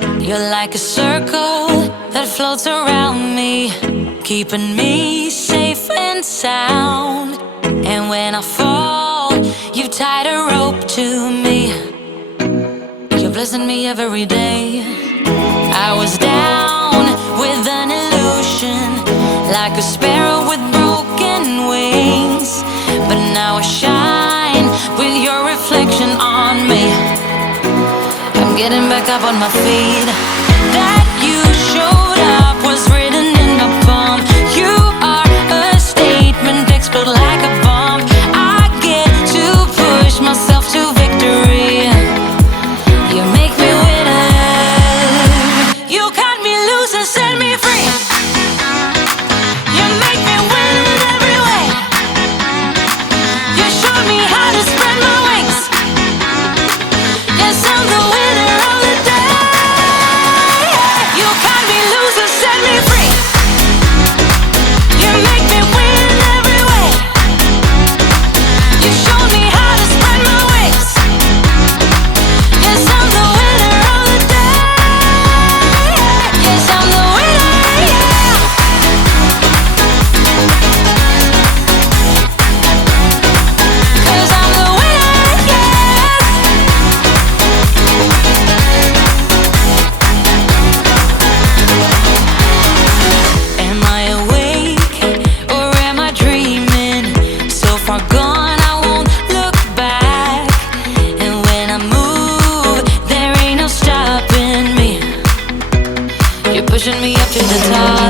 You're like a circle that floats around me, keeping me safe and sound. And when I fall, you've tied a rope to me. You're blessing me every day. I was down with an illusion, like a sparrow with broken wings, but now I shine with your reflection on me. I'm getting back up on my feet. That you showed up was written in my palm. You are a statement, explode like a bomb. I get to push myself to victory. You make me winner. You cut me loose and set me free. You make me win in every way. You showed me how to spread my wings. Yes, I'm the winner of the day. You cut me loose and set me free. You make me win in every way. You showed me how to spread my wings. Yes, I'm the winner of the day. Yes, I'm the winner, yeah. 'Cause I'm the winner, yes. Am I awake or am I dreaming? So far gone, I won't look back. And when I move, there ain't no stopping me. You're pushing me up to the top.